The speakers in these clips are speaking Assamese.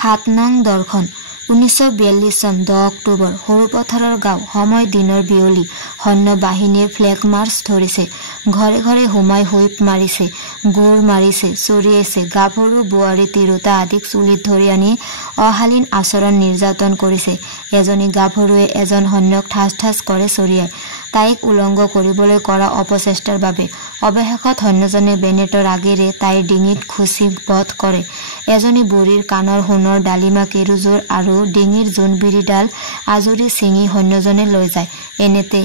7 নং দৰ্শন 1942 চন 10 অক্টোবৰ সৰুপথাৰৰ গাঁও সময় দিনৰ বিয়লি সৈন্য বাহিনীৰ ফ্লেগ মাৰ্চ ধৰিছে ঘৰে ঘৰে হুমাই হুইপ মাৰিছে গোৰ মাৰিছে চৰিয়াইছে গাভৰু বুৱাৰী তিৰোতা আদিক চুলিত ধৰি আনি অহালীন আচৰণ নিৰ্যাতন কৰিছে এজনী গাভৰুৱে এজন সৈন্যক ঠাস ঠাস কৰে চৰিয়াই তাইক উলংঘ কৰিবলৈ কৰা অপচেষ্টাৰ বাবে অৱশেষত সৈন্যজনে বেনেটৰ আগেৰে তাইৰ ডিঙিত খুচি বধ কৰে এজনী বুঢ়ীৰ কাণৰ সোণৰ ডালিমা কেৰুজোৰ আৰু ডিঙিৰ জোনবিৰিডাল আজুৰি ছিঙি সৈন্যজনে লৈ যায় এনেতে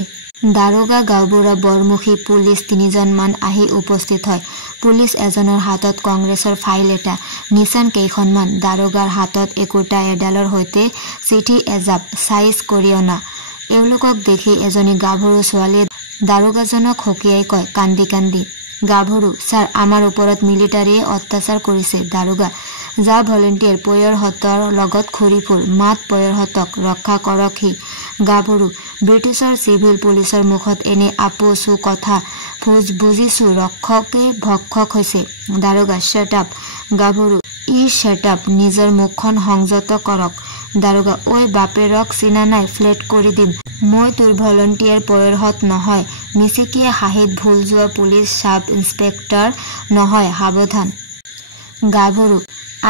দাৰোগা গাঁওবুঢ়া বৰমুখী পুলিচ 3জন মান আহি উপস্থিত হয় পুলিচ এজনৰ হাতত কংগ্ৰেছৰ ফাইল এটা নিচান কেইখনমান দাৰোগাৰ হাতত একোটা এডালৰ হৈতে চিঠি এজাপ সাইজ কৰি অনা এওঁলোকক দেখি এজনী গাভৰু ছোৱালীয়ে দাৰোগাজনক হকিয়াই কয় কান্দি কান্দি গাভৰু স্যাৰ আমাৰ ওপৰত মিলিটাৰীয়ে অত্যাচাৰ কৰিছে দাৰোগা যা ভলেন্টিয়াৰ পয়ৰ হতৰ লগত খুৰি ফুল মাত পয়ৰ হতক ৰক্ষা কৰকহি গাভৰু ব্ৰিটিছৰ সিভিল পুলিচৰ মুখত এনে আপোসু কথা বুজিছো ৰক্ষকে ভক্ষক হৈছে দাৰোগা শ্বাট আপ গাভৰু ই শ্বাট আপ নিজৰ মুখখন সংযত কৰক দাৰোগা ঐ বাপেৰক চিনা নাই ফ্লেট কৰি দিম মই তোৰ ভলেন্টিয়াৰ পয়ৰ হত নহয় মিছিকিয়ে হাহিত ভুল যোৱা পুলিচ সাব ইন্সপেক্টৰ নহয় সাৱধান গাভৰু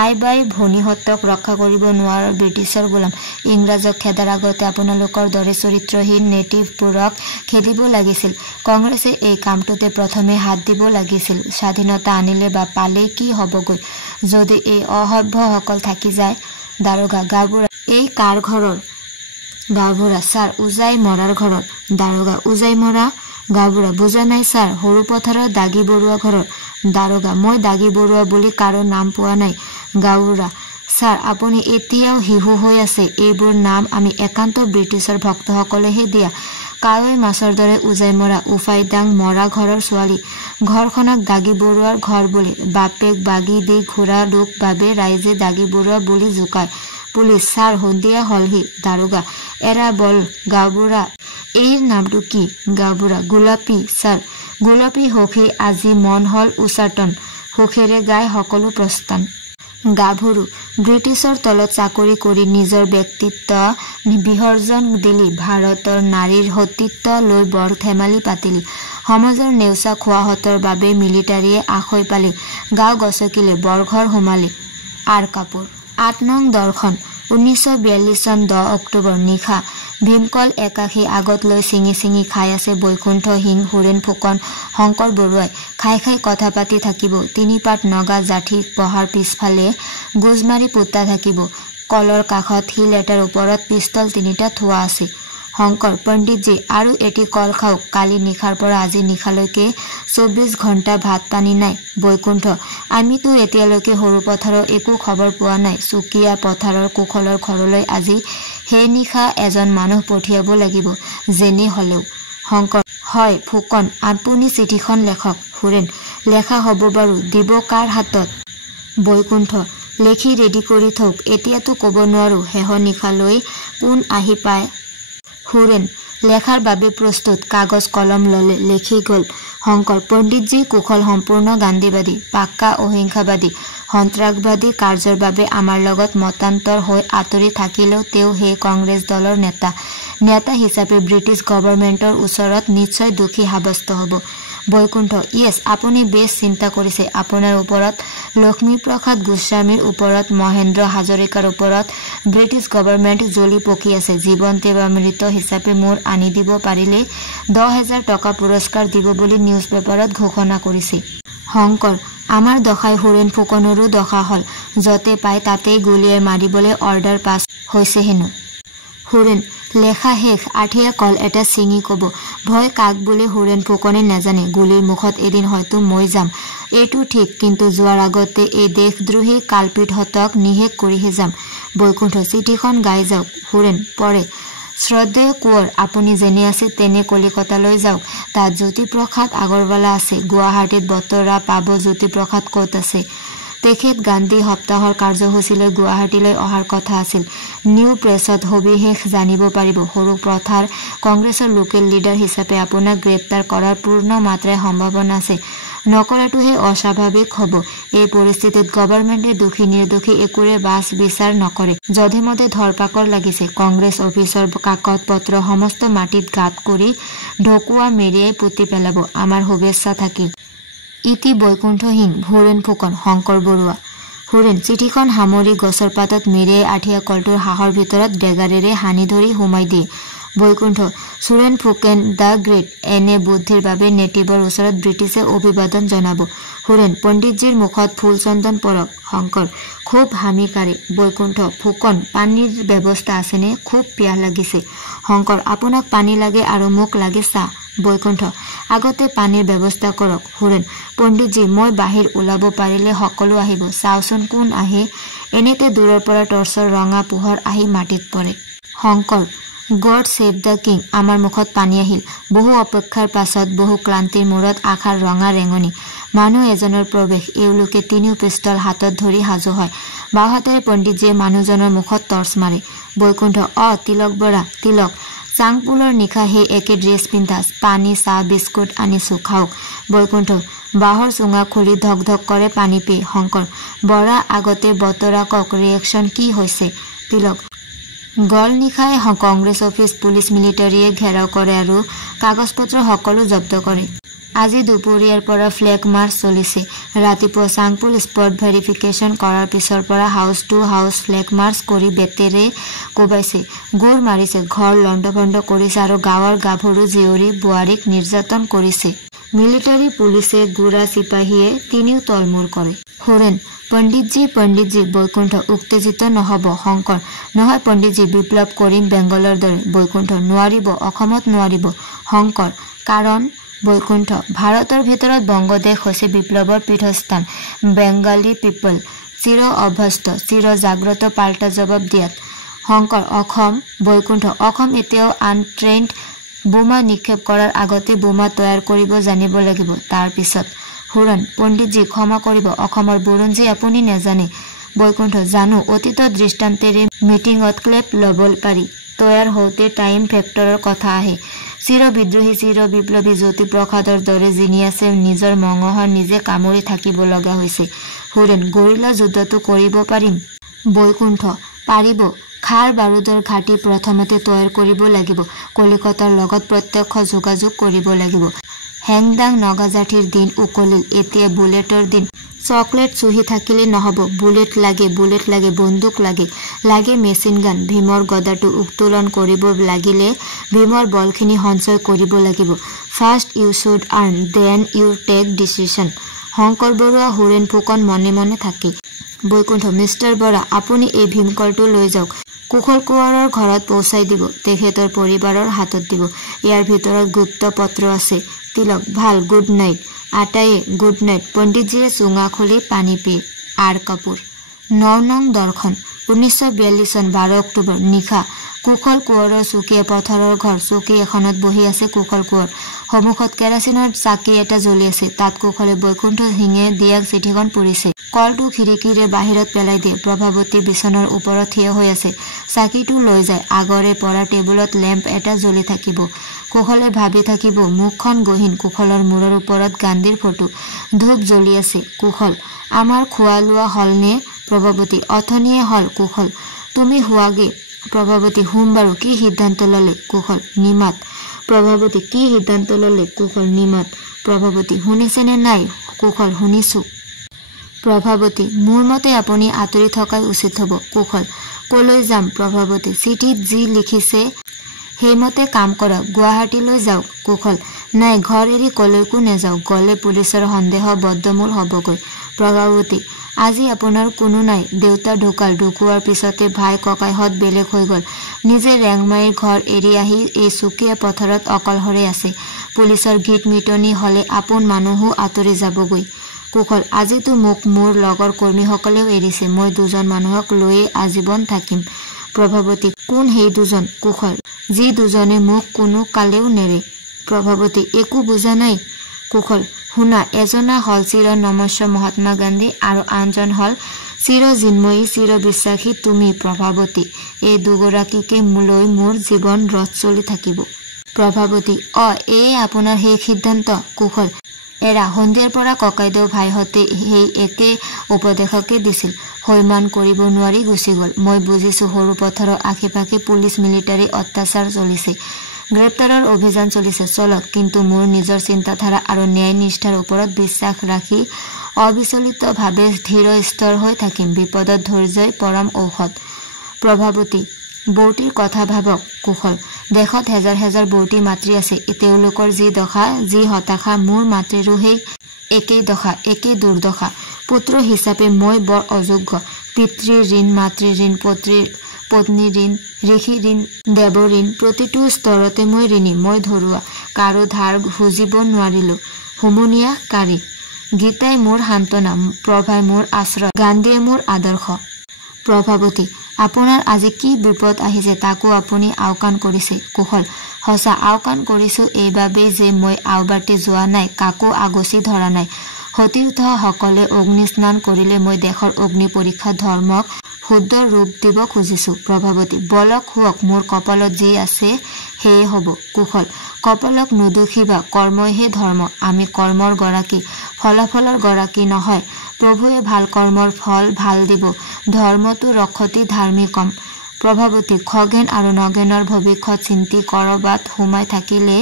আই বাই ভনীহতক ৰক্ষা কৰিব নোৱাৰা ব্ৰিটিছৰ গোলাম ইংৰাজক খেদাৰ আগতে আপোনালোকৰ দৰে চৰিত্ৰহীন নেটিভবোৰক খেদিব লাগিছিল কংগ্ৰেছে এই কামটোতে প্ৰথমে হাত দিব লাগিছিল স্বাধীনতা আনিলে বা পালে কি হ'বগৈ যদি এই অসভ্যসকল থাকি যায় দাৰোগা গাভৰুৱা এই কাৰ ঘৰৰ গাভৰুৱা স্যাৰ উজাই মৰাৰ ঘৰৰ দাৰোগা উজাই মৰা গাভৰুৱা বুজা নাই স্যাৰ সৰুপথাৰৰ দাগী বৰুৱা ঘৰৰ দাৰোগা মই দাগী বৰুৱা বুলি কাৰো নাম পোৱা নাই গাভৰুৱা স্যাৰ আপুনি এতিয়াও হিহু হৈ আছে এইবোৰ নাম আমি একান্ত ব্ৰিটিছৰ ভক্তসকলেহে দিয়া কাৱৈ মাছৰ দৰে উজাই মৰা উফাইদাং মৰা ঘৰৰ ছোৱালী ঘৰখনক দাগী বৰুৱাৰ ঘৰ বুলি বাপেক বাগি দি ঘূৰা লোক বাবে ৰাইজে দাগী বৰুৱা বুলি জোকায় পুলিচ স্যাৰ সন্ধিয়া হলহি দাৰোগা এৰা বল গাভৰুৱা এইৰ নামটো কি গাভৰুৱা গোলাপী স্যাৰ গোলাপী সখী আজি মন হল উচাটন সুখেৰে গাই সকলো প্ৰস্থান গাভৰু ব্ৰিটিছৰ তলত চাকৰি কৰি নিজৰ ব্যক্তিত্ব বিসৰ্জন দিলি ভাৰতৰ নাৰীৰ সতীত্ব লৈ বৰ ধেমালি পাতিলি সমাজৰ নেওচা খোৱাহতৰ বাবে মিলিটাৰীয়ে আখৈ পালি গাঁও গছকিলে বৰঘৰ সোমালি আৰ কাপুৰ 8 নং দৰ্শন 1942 চন 10 অক্টোবৰ নিশা ভীমকল একাশী আগত লৈ চিঙি চিঙি খাই আছে বৈকুণ্ঠ সিং হুৰেণ ফুকন শংকৰ বৰুৱাই খাই খাই কথা পাতি থাকিব 3 পাত নগা জাঠি পহাৰ পিছফালে গোজমাৰি পুতা থাকিব কলৰ কাষত শিল এটাৰ ওপৰত পিস্তল 3টা থোৱা আছে শংকৰ পণ্ডিতজী আৰু এটি কল খাওক কালি নিশাৰ পৰা আজি নিশালৈকে 24 ঘণ্টা ভাত পানী নাই বৈকুণ্ঠ আমিতো এতিয়ালৈকে সৰুপথাৰৰ একো খবৰ পোৱা নাই সুকিয়া পথাৰৰ কুখলৰ ঘৰলৈ আজি হে নিশা এজন মানুহ পঠিয়াব লাগিব যেনে হলেও শংকৰ হয় ফুকন আপুনি চিঠিখন লেখক হুৰেণ লেখা হ'ব বাৰু দিব কাৰ হাতত বৈকুণ্ঠ লেখি ৰেডি কৰি থওক এতিয়াতো ক'ব নোৱাৰো হেহ নিশালৈ কোন আহি পায় হুৰেণ লেখাৰ বাবে প্ৰস্তুত কাগজ কলম ললে লেখি গল শংকৰ পণ্ডিতজী কুশল সম্পূৰ্ণ গান্ধীবাদী পাক্কা অহিংসাবাদী সন্ত্ৰাসবাদী কাৰ্যৰ বাবে আমাৰ লগত মতান্তৰ হৈ আঁতৰি থাকিলেও তেওঁ হে কংগ্ৰেছ দলৰ নেতা হিচাপে ব্ৰিটিছ গভৰ্ণমেণ্টৰ ওচৰত নিশ্চয় দোষী সাব্যস্ত হ'ব বৈকুণ্ঠ ইয়েছ আপুনি বেছ চিন্তা কৰিছে আপোনাৰ ওপৰত লক্ষ্মীপ্ৰসাদ গোস্বামীৰ ওপৰত মহেন্দ্ৰ হাজৰিকাৰ ওপৰত ব্ৰিটিছ গভৰ্ণমেণ্ট জ্বলি পকি আছে জীৱন্তে বা মৃত হিচাপে মোৰ আনি দিব পাৰিলে 10,000 টকা পুৰস্কাৰ দিব বুলি নিউজ পেপাৰত ঘোষণা কৰিছে শংকৰ আমাৰ দখাই হুৰেণ ফুকনৰো দখা হল যতে পাই তাতেই গুলিয়াই মাৰিবলৈ অৰ্ডাৰ পাছ হৈছে হেনো হুৰেণ লেখা শেষ আঠিয়া কল এটা চিঙি কব ভয় কাক বুলি হুৰেণ ফুকনে নাজানে গুলিৰ মুখত এদিন হয়তো মই যাম এইটো ঠিক কিন্তু যোৱাৰ আগতে এই দেশদ্ৰোহী কালপিতহতক নিশেষ কৰিহে যাম বৈকুণ্ঠ চিঠিখন গাই যাওক হুৰেণ পৰে শ্ৰদ্ধেয় কোঁৱৰ আপুনি যেনে আছে তেনে কলিকতালৈ যাওক তাত জ্যোতিপ্ৰসাদ আগৰৱালা আছে গুৱাহাটীত বতৰা পাব জ্যোতিপ্ৰসাদ ক'ত আছে তেখেত গান্ধী সপ্তাহৰ কাৰ্যসূচীলৈ গুৱাহাটীলৈ অহাৰ কথা আছিল নিউ প্ৰেছত সবিশেষ জানিব পাৰিব সৰু প্ৰথাৰ কংগ্ৰেছৰ লোকেল লিডাৰ হিচাপে আপোনাক গ্ৰেপ্তাৰ কৰাৰ পূৰ্ণ মাত্ৰাৰ সম্ভাৱনা আছে নকৰাটোহে অস্বাভাৱিক হ'ব। এই পৰিস্থিতিত গভৰ্ণমেণ্টে দোষী নিৰ্দোষী একোৰে বাছ বিচাৰ নকৰে। যধে মধে ধৰপাকৰ লাগিছে। কংগ্ৰেছ অফিচৰ কাকত পত্ৰ সমস্ত মাটিত গাঁত কৰি ঢকুৱা মেৰিয়াই পুতি পেলাব। আমাৰ শুভেচ্ছা থাকিল। ইতি বৈকুণ্ঠ সিং, হোৰেণ ফুকন, শংকৰ বৰুৱা। হোৰেণ চিঠিখন সামৰি গছৰ পাতত মেৰিয়াই আঠিয়া কলটোৰ হাঁহৰ ভিতৰত ডেগাৰেৰে হানি ধৰি সোমাই দিয়ে। Baikuntha, Suren Phukan the great. এনে বুদ্ধিৰ বাবে নেটিভৰ ওচৰত ব্ৰিটিছে অভিবাদন জনাব। হোৰেণ, পণ্ডিতজীৰ মুখত ফুল চন্দন পৰক। শংকৰ, খুব হামি কাঢ়ে। বৈকুণ্ঠ, ফুকন, পানীৰ ব্যৱস্থা আছেনে? খুব পিয়াহ লাগিছে। শংকৰ, আপোনাক পানী লাগে আৰু মোক লাগে চাহ। বৈকুণ্ঠ, আগতে পানীৰ ব্যৱস্থা কৰক। হোৰেণ, পণ্ডিতজী, মই বাহিৰ ওলাব পাৰিলে সকলো আহিব। চাওচোন কোন আহে। এনেতে দূৰৰ পৰা টৰ্চৰ ৰঙা পোহৰ আহি মাটিত পৰে। Shankar, god save the king. আমাৰ মুখত পানী আহিল। বহু অপেক্ষাৰ পাছত, বহু ক্লান্তিৰ মূৰত আশাৰ ৰঙা ৰেঙনি। মানুহ এজনৰ প্ৰৱেশ। এওঁলোকে তিনিও পিষ্টল হাতত ধৰি সাজু হয়। বাওঁহাতেৰে পণ্ডিতজীয়ে মানুহজনৰ মুখত টৰ্চ মাৰে। বৈকুণ্ঠ, তিলক বৰা, তিলক। চাংপুলৰ নিশা সেই একে ড্ৰেছ পিন্ধা। পানী, চাহ, বিস্কুট আনিছো, খাওক। বৈকুণ্ঠ, বাঁহৰ চুঙা খুলি ধক ধক কৰে পানী পি। শংকৰ, বৰা আগতে বতৰা কওক, ৰিয়েকশ্যন কি হৈছে? তিলক, গল নিশাই কংগ্ৰেছ অফিচ পুলিচ মিলিটাৰীয়ে ঘেৰাও কৰে আৰু কাগজ পত্ৰ সকলো জব্দ কৰে। আজি দুপৰীয়াৰ পৰা ফ্লেগ মাৰ্চ চলিছে। ৰাতিপুৱা চাংপুল স্পট ভেৰিফিকেশ্যন কৰাৰ পিছৰ পৰা house to house flag march কৰি বেটেৰে কোবাইছে, গোৰ মাৰিছে, ঘৰ লণ্ডভণ্ড কৰিছে আৰু গাঁৱৰ গাভৰু জীয়ৰী বোৱাৰীক নিৰ্যাতন কৰিছে। মিলিটাৰী, পুলিচে, গুড়া চিপাহীয়ে তিনিও তলমূৰ কৰে। হোৰেণ, পণ্ডিতজী, পণ্ডিতজী। বৈকুণ্ঠ, উত্তেজিত নহ'ব। শংকৰ, নহয় পণ্ডিতজী, বিপ্লৱ কৰিম বেংগলৰ দৰে। বৈকুণ্ঠ, নোৱাৰিব, অসমত নোৱাৰিব। শংকৰ, কাৰণ? বৈকুণ্ঠ, ভাৰতৰ ভিতৰত বংগদেশ হৈছে বিপ্লৱৰ পীঠস্থান। বেংগালী পিপল চিৰ অভ্যস্ত, চিৰ জাগ্ৰত পাল্টা জবাব দিয়াত। শংকৰ, অসম? বৈকুণ্ঠ, অসম এতিয়াও আনট্ৰেইনড। বোমা নিক্ষেপ কৰাৰ আগতে বোমা তৈয়াৰ কৰিব জানিব লাগিব, তাৰ পিছত। হোৰেণ, পণ্ডিতজী ক্ষমা কৰিব, অসমৰ বুৰঞ্জী আপুনি নেজানে। বৈকুণ্ঠ, জানো। অতীতৰ দৃষ্টান্তেৰে মিটিঙত ক্লেপ ল'ব পাৰি। তৈয়াৰ হওঁতে টাইম ফেক্টৰৰ কথা আহে। চিৰ বিদ্ৰোহী, চিৰ বিপ্লৱী জ্যোতিপ্ৰসাদৰ দৰে জিনিয়াছে নিজৰ মঙহৰ নিজে কামুৰি থাকিব লগা হৈছে। হোৰেণ, গৰিলা যুদ্ধটো কৰিব পাৰিম। বৈকুণ্ঠ, পাৰিব। খাৰ বাৰুদৰ ঘাটি প্ৰথমতে তৈয়াৰ কৰিব লাগিব। কলিকতাৰ লগত প্ৰত্যক্ষ যোগাযোগ কৰিব লাগিব। হেংদাং নগাজাঠিৰ দিন উকলিল, এতিয়া বুলেটৰ দিন। চকলেট চুহি থাকিলে নহ'ব, বুলেট লাগে, বুলেট লাগে, বন্দুক লাগে, লাগে মেচিন গান। ভীমৰ গদাটো উত্তোলন কৰিব লাগিলে ভীমৰ বলখিনি সঞ্চয় কৰিব লাগিব। First you should earn, then you take decision. Shankar Barua, Horen Phukan মনে মনে থাকে। বৈকুণ্ঠ, মিষ্টাৰ বৰা, আপুনি এই ভীমকলটো লৈ যাওক। কুশল কোঁৱৰৰ ঘৰত পৌঁছাই দিব। তেখেতৰ পৰিবাৰৰ হাতত দিব। ইয়াৰ ভিতৰত গুপ্ত পত্ৰ আছে। তিলক, ভাল, গুড নাইট। আটাইয়ে গুড নাইট। পণ্ডিতজীয়ে চুঙা খুলি পানী পিয়ে। আৰ কাপুৰ। ৯ নং দৰ্শন। 1942 চন 12 অক্টোবৰ নিশা। কুশল কোঁৱৰৰ চুকীয়া পথাৰৰ ঘৰ। চকী এখনত বহি আছে কুশল কোঁৱৰ। সন্মুখত কেৰাচিনৰ চাকি এটা জ্বলি আছে। তাত কুশলে বৈকুণ্ঠ সিঙে দিয়া চিঠিখন পঢ়িছে। কলটো খিৰিকীৰে বাহিৰত পেলাই দিয়ে। প্ৰভাৱতী বিচনাৰ ওপৰত থিয় হৈ আছে। চাকিটো লৈ যায়। আগৰে পৰা টেবুলত লেম্প এটা জ্বলি থাকিব। কুশলে ভাবি থাকিব, মুখখন গহীন। কুশলৰ মূৰৰ ওপৰত গান্ধীৰ ফটো। ধূপ জ্বলি আছে। কুশল, আমাৰ খোৱা লোৱা হলনে? প্ৰভাৱতী, অথনিয়ে হল। কুশল, তুমি হোৱাগে। প্ৰভাৱতী, হুম বাৰু। কি সিদ্ধান্ত ললে? কুশল, নিমাত। প্ৰভাৱতী, কি সিদ্ধান্ত ললে? কুশল, নিমাত। প্ৰভাৱতী, শুনিছেনে নাই? কুশল, শুনিছো। প্ৰভাৱতী, মোৰ মতে আপুনি আঁতৰি থকাই উচিত হ'ব। কুশল, কলৈ যাম? প্ৰভাৱতী, চিঠিত যি লিখিছে সেইমতে কাম কৰক। গুৱাহাটীলৈ যাওক। কুশল, নাই, ঘৰ এৰি কলৈকো নেযাওঁ। গ'লে পুলিচৰ সন্দেহ বদ্ধমূল হ'বগৈ। প্ৰভাৱতী, আজি আপোনাৰ কোনো নাই। দেউতা ঢুকাল। ঢুকোৱাৰ পিছতে ভাই ককাইহঁত বেলেগ হৈ গ'ল। নিজে ৰেংমাইৰ ঘৰ এৰি আহি এই চুকীয়া পথাৰত অকলশৰে আছে। পুলিচৰ গীত মিটনি হ'লে আপোন মানুহো আঁতৰি যাবগৈ। কুশল, আজিতো মোক মোৰ লগৰ কৰ্মীসকলেও এৰিছে। মই দুজন মানুহক লৈয়ে আজীৱন থাকিম। প্ৰভাৱতী, কোন সেই দুজন? কুশল, যি দুজনে মোক কোনো কালেও নেৰে। প্ৰভাৱতী, একো বুজা নাই। কুশল, শুনা, এজনা হল চিৰ নমস্য মহাত্মা গান্ধী আৰু আনজন হল চিৰ জিন্ময়ী চিৰ বিশ্বাসী তুমি। প্ৰভাৱতী, এই দুগৰাকীকে লৈ মোৰ জীৱন ৰথ চলি থাকিব। প্ৰভাৱতী, এই আপোনাৰ সেই সিদ্ধান্ত? কুশল, এৰা সন্ধিয়াৰ পৰা ককাইদেউ ভাইহঁতে সেই একে উপদেশকে দিছিল। হৈমান কৰিব নোৱাৰি গুচি গ'ল। মই বুজিছো সৰু পথাৰৰ আশে-পাশে পুলিচ মিলিটাৰী অত্যাচাৰ চলিছে, গ্ৰেপ্তাৰৰ অভিযান চলিছে, চলক। কিন্তু মোৰ নিজৰ চিন্তাধাৰা আৰু ন্যায় নিষ্ঠাৰ ওপৰত বিশ্বাস ৰাখি অবিচলিতভাৱে ধীৰ স্থিৰ হৈ থাকিম। বিপদত ধৈৰ্যই পৰম ঔষধ। প্ৰভাৱতী বৌতীৰ কথা ভাবক কুশল। দেশত হেজাৰ হেজাৰ বৌতী মাতৃ আছে। তেওঁলোকৰ যি দশা, যি হতাশা, মোৰ মাতৃৰো সেই একেই দশা, একেই দুৰ্দশা। পুত্ৰ হিচাপে মই বৰ অযোগ্য। পিতৃ ঋণ, মাতৃ ঋণ, পত্নী ঋণ, ঋষি ঋণ, দেৱ ঋণ, প্ৰতিটো স্তৰতে মই ঋণী। মই ধৰুৱা, কাৰো ধাৰ খুজিব নোৱাৰিলো। হুমুনিয়া কাৰী। গীতাই মোৰ সান্তনা, প্ৰভাই মোৰ আশ্ৰয়, গান্ধীয়ে মোৰ আদৰ্শ। প্ৰভাৱতী আপোনাৰ আজি কি বিপদ আহিছে তাকো আপুনি আওকাণ কৰিছে কুশল। সঁচা আওকাণ কৰিছো এইবাবেই যে মই আওবাটি যোৱা নাই, কাকো আগচি ধৰা নাই। সতীৰ্থসকলে অগ্নি স্নান কৰিলে মই দেশৰ অগ্নি পৰীক্ষা ধৰ্মক শুদ্ধ ৰূপ দিব খুজিছো। প্ৰভাৱতী বলক হোৱক, মোৰ কপালত যি আছে সেয়ে হ'ব। কুশল কপালক নুদুখিবা, কৰ্মইহে ধৰ্ম। আমি কৰ্মৰ গৰাকী, ফলাফলৰ গৰাকী নহয়। প্ৰভুৱে ভাল কৰ্মৰ ফল ভাল দিব। ধৰ্মটো ৰক্ষতি ধাৰ্মিকম। প্ৰভাৱতী খগেন আৰু নগেনৰ ভৱিষ্যত চিন্তি কৰবাত সোমাই থাকিলে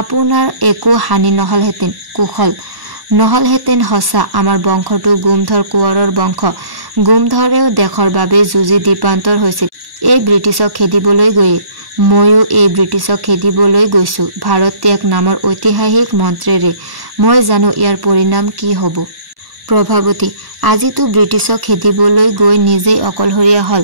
আপোনাৰ একো হানি নহলহেঁতেন কুশল। নহলহেঁতেন সঁচা। আমাৰ বংশটো গোমধৰ কোঁৱৰৰ বংশ। গোমধৰেও দেশৰ বাবে যুঁজি দ্বীপান্তৰ হৈছিল। এই ব্ৰিটিছক খেদিবলৈ গৈয়ে ময়ো এই ব্ৰিটিছক খেদিবলৈ গৈছো ভাৰত ত্যাগ নামৰ ঐতিহাসিক মন্ত্ৰেৰে। মই জানো ইয়াৰ পৰিণাম কি হ'ব। প্ৰভাৱতী আজিতো ব্ৰিটিছক খেদিবলৈ গৈ নিজেই অকলশৰীয়া হল।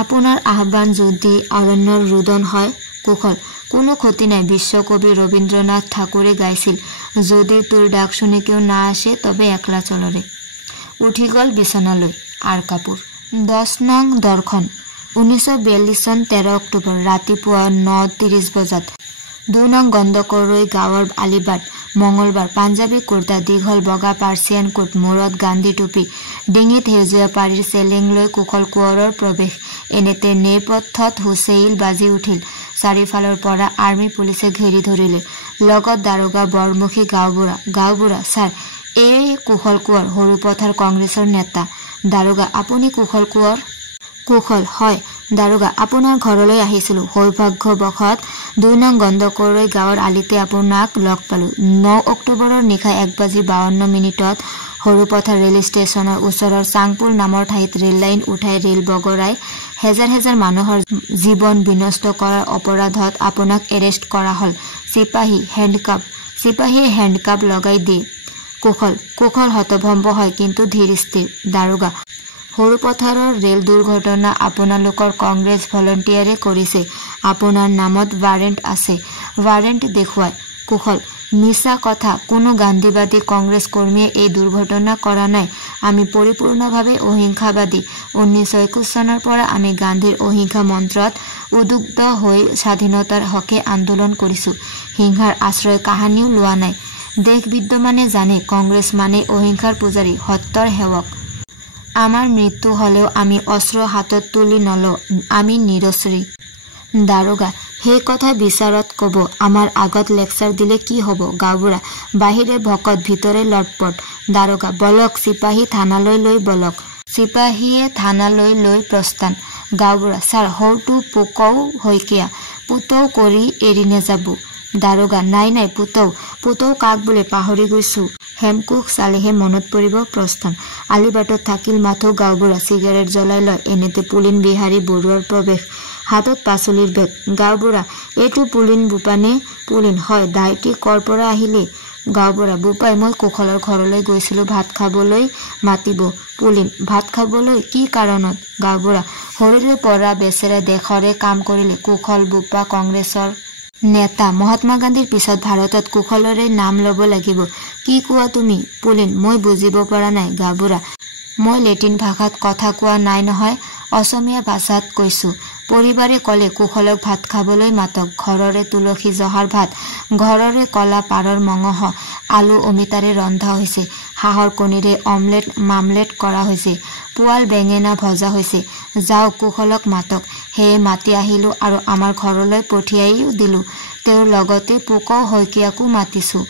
আপোনাৰ আহ্বান যদি অৰণ্যৰ ৰুদন হয় কুশল, কোনো ক্ষতি নাই। বিশ্বকবি ৰবীন্দ্ৰনাথ ঠাকুৰে গাইছিল, যদি তোৰ ডাক শুনে কেউ না আসে তবে একলা চলৰে। উঠি গ'ল বিচনালৈ আৰ কাপোৰ। 10 নং দৰ্শন 1942 চন 13 অক্টোবৰ ৰাতিপুৱা 9:30 বজাত 2 নং গণ্ডকৰৈ গাঁৱৰ আলিবাট। মঙলবাৰ। পাঞ্জাবী কুৰ্তা, দীঘল বগা পাৰ্চিয়ান কোট, মূৰত গান্ধী টুপি, ডিঙিত সেউজীয়া পাৰীৰ চেলেং লৈ কুশল কোঁৱৰৰ প্ৰৱেশ। এনেতে নেপথ্যত হুছেইল বাজি উঠিল। চাৰিওফালৰ পৰা আৰ্মি পুলিচে ঘেৰি ধৰিলে, লগত দাৰোগা বৰমুখী গাঁওবুঢ়া ছাৰ, এই কুশল কোঁৱৰ, সৰুপথাৰ কংগ্ৰেছৰ নেতা। দাৰোগা আপুনি কুশল কোঁৱৰ? কুশল হয় দাৰোগা, আপোনাৰ ঘৰলৈ আহিছিলো। সৌভাগ্যবশত 2 নং গণ্ডকৰৈ গাঁৱৰ আলিতে আপোনাক লগ পালো। 9 অক্টোবৰৰ নিশা 1:52 সৰুপথাৰ ৰেল ষ্টেচনৰ ওচৰৰ চাংপুৰ নামৰ ঠাইত ৰেল লাইন উঠাই ৰেল বগৰাই হেজাৰ হেজাৰ মানুহৰ জীৱন বিনষ্ট কৰাৰ অপৰাধত আপোনাক এৰেষ্ট কৰা হল। চিপাহীয়ে হেণ্ডকাপ লগাই দিয়ে। কুশল হতভম্ব হয় কিন্তু ধীৰ স্থিৰ। দাৰোগা সৰুপথাৰৰ ৰেল দুৰ্ঘটনা আপোনালোকৰ কংগ্ৰেছ ভলণ্টিয়াৰে কৰিছে। আপোনাৰ নামত ৱাৰেণ্ট আছে, ৱাৰেণ্ট দেখুৱাই। কুশল মিছা কথা, কোনো গান্ধীবাদী কংগ্ৰেছ কৰ্মীয়ে এই দুৰ্ঘটনা কৰা নাই। আমি পৰিপূৰ্ণভাৱে অহিংসাবাদী। 1921 চনৰ পৰা আমি গান্ধীৰ অহিংসা মন্ত্ৰত উদ্বুদ্ধ হৈ স্বাধীনতাৰ হকে আন্দোলন কৰিছো। হিংসাৰ আশ্ৰয় কাহানিও লোৱা নাই। দেশ বিদ্যমানে জানে কংগ্ৰেছ মানে অহিংসাৰ পূজাৰী, সত্যৰ সেৱক। আমাৰ মৃত্যু হলেও আমি অস্ত্ৰ হাতত তুলি নলওঁ, আমি নিৰস্ত্ৰী। দাৰোগা সেই কথা বিচাৰত কব, আমাৰ আগত লেকচাৰ দিলে কি হ'ব? গাঁওবুঢ়া বাহিৰে ভকত, ভিতৰে লটপট। দাৰোগা বলক, চিপাহী থানালৈ লৈ বলক। চিপাহীয়ে থানালৈ লৈ প্ৰস্থান। গাঁওবুঢ়া ছাৰ, সৌটো পোকৌ শইকীয়া, পুতৌ কৰি এৰি নেযাব। দাৰোগা নাই পুতৌ কাক বোলে পাহৰি গৈছো। হেমকোষ চালেহে মনত পৰিব। প্ৰস্থান। আলিবাটত থাকিল মাথো গাঁওবুঢ়া চিগাৰেট জ্বলাই লয়। এনেতে পুলিন বিহাৰী বৰুৱাৰ প্ৰৱেশ, হাতত পাচলিৰ বেগ। গাঁওবুঢ়া এইটো পুলিন বোপানে? পুলিন হয়। দাইটি কৰ পৰা আহিলে? গাঁওবুঢ়া বোপাই, মই কুশলৰ ঘৰলৈ গৈছিলো ভাত খাবলৈ মাতিব। পুলিন ভাত খাবলৈ? কি কাৰণত? গাঁওবুঢ়া সৰুৰে পৰা বেচেৰা দেশৰে কাম কৰিলে। কুশল বোপা কংগ্ৰেছৰ নেতা। মহাত্মা গান্ধীৰ পিছত ভাৰতত কুশলৰে নাম ল'ব লাগিব। কি কোৱা তুমি? পুলিন মই বুজিব পৰা নাই। গাঁওবুঢ়া মই লেটিন ভাষাত কথা কোৱা নাই নহয়, অসমীয়া ভাষাত কৈছো। পৰিবাৰে ক'লে কুশলক ভাত খাবলৈ মাতক। ঘৰৰে তুলসী জহাৰ ভাত, ঘৰৰে কলা পাৰৰ মঙহ, আলু অমিতাৰে ৰন্ধা হৈছে, হাঁহৰ কণীৰে মামলেট কৰা হৈছে, পোৱাল বেঙেনা ভজা হৈছে। যাওক কুশলক মাতক। সেয়ে মাতি আহিলো আৰু আমাৰ ঘৰলৈ পঠিয়াইও দিলো। তেওঁৰ লগতে পোকৌ শইকীয়াকো মাতিছো।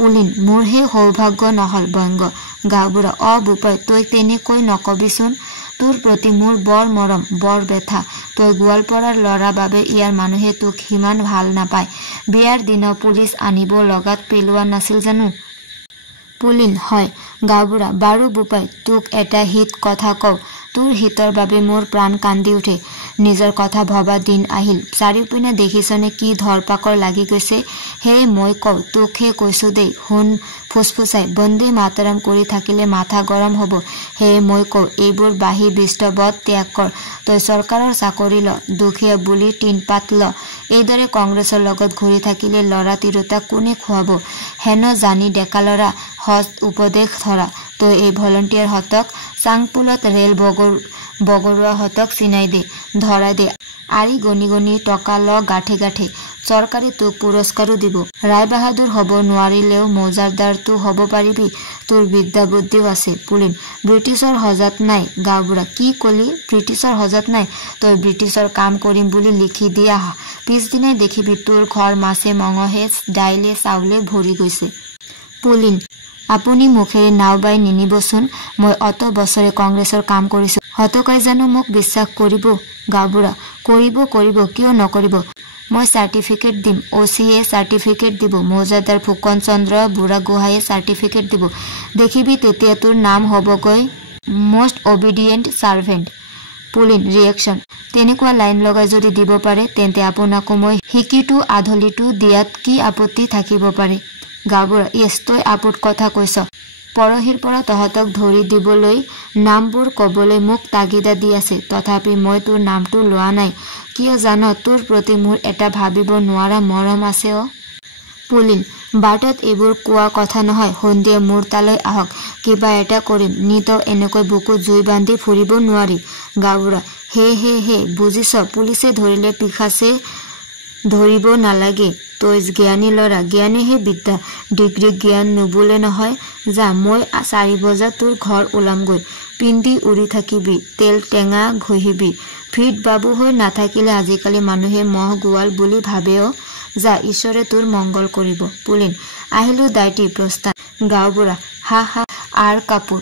পুলিন মোৰহে সৌভাগ্য নহল বংগ গাঁওবুঢ়া বোপাই তই তেনেকৈ নকবিচোন তোৰ প্ৰতি মোৰ বৰ মৰম বৰ ব্যথা তই গোৱালপাৰাৰ ল'ৰা বাবে ইয়াৰ মানুহে তোক সিমান ভাল নাপায় বিয়াৰ দিনা পুলিচ আনিব লগাত পেলোৱা নাছিল জানো পুলিন হয় গাঁওবুঢ়া বাৰু বোপাই তোক এটা হিত কথা কওঁ তোৰ হিতৰ বাবে মোৰ প্ৰাণ কান্দি উঠে নিজৰ কথা ভবা দিন আহিল চাৰিওপিনে দেখিছনে কি ধৰপাকৰ লাগি গৈছে হে মই কওঁ তোকহে কৈছো দেই শুন ফুসফুসাই বন্দে মাতৰম কৰি থাকিলে মাথা গৰম হ'ব হে মই কওঁ এইবোৰ বাহি বিষ্টবদ ত্যাগ কৰ তই চৰকাৰৰ চাকৰি ল দুখীয়া বুলি টিনপাত ল এইদৰে কংগ্ৰেছৰ লগত ঘূৰি থাকিলে ল'ৰা তিৰোতা কোনে খুৱাব হেন জানি ডেকা ল'ৰা হজ উপদেশ ধৰা তই এই ভলণ্টিয়াৰ হতক চাংপুলত ৰেল বগৰুৱা হতক চিনাই দে ধৰাই দে আৰি গণি গণি টকা ল গাঠে গাঠে চৰকাৰে তোক পুৰস্কাৰো দিব ৰায় বাহাদুৰ হ'ব নোৱাৰিলেও মৌজাদাৰটো হ'ব পাৰিবি তোৰ বিদ্যা বুদ্ধিও আছে পুলিন ব্ৰিটিছৰ হজাত নাই গাঁওবুঢ়া কি কলি ব্ৰিটিছৰ হজাত নাই তই ব্ৰিটিছৰ কাম কৰিম বুলি লিখি দিয়া পিছদিনাই দেখিবি তোৰ ঘৰ মাছে মঙহে দাইলে চাউলে ভৰি গৈছে পুলিন আপুনি মুখেৰে নাও বাই নিনিবচোন মই অত বছৰে কংগ্ৰেছৰ কাম কৰিছো হতকাই জানো মোক বিশ্বাস কৰিব গাঁওবুঢ়া কৰিব কিয় নকৰিব মই সাৰ্টিফিকেট দিম ওচিয়ে সাৰ্টিফিকেট দিব মৌজাদাৰ ফুকন চন্দ্ৰ বুঢ়াগোহাঁয়ে সাৰ্টিফিকেট দিব দেখিবি তেতিয়া তোৰ নাম হ'বগৈ মোষ্ট অবিডিয়েণ্ট সাৰ্ভেণ্ট পুলিন ৰিয়েকশ্যন তেনেকুৱা লাইন লগাই যদি দিব পাৰে তেন্তে আপোনাকো মই শিকিটো আধলিটো দিয়াত কি আপত্তি থাকিব পাৰে গাঁওবুঢ়া ইয়েছ তই আপত কথা কৈছ পৰহিৰ পৰা তহঁতক ধৰি দিবলৈ নামবোৰ ক'বলৈ মোক তাগিদা দি আছে তথাপি মই তোৰ নামটো লোৱা নাই কিয় জান তোৰ প্ৰতি মোৰ এটা ভাবিব নোৱাৰা মৰম আছে পুলিন বাটত এইবোৰ কোৱা কথা নহয় সন্ধিয়া মোৰ তালৈ আহক কিবা এটা কৰিম নিত এনেকৈ বুকুত জুই বান্ধি ফুৰিব নোৱাৰি গাঁওবুঢ়া হে বুজিছ পুলিচে ধৰিলে পিখাচে ধৰিব নালাগে তই জ্ঞানী ল'ৰা জ্ঞানীহে বিদ্যা ডিগ্ৰী জ্ঞান নুবুলে নহয় যা মই 4 বজাত তোৰ ঘৰ ওলামগৈ পিন্ধি উৰি থাকিবি তেল টেঙা ঘঁহিবি ফিট বাবু হৈ নাথাকিলে আজিকালি মানুহে মহ গোৱাল বুলি ভাবেও যা ঈশ্বৰে তোৰ মংগল কৰিব পুলিন আহিলো দাইটি প্ৰস্থান গাঁওবুঢ়া হা আৰ কাপুৰ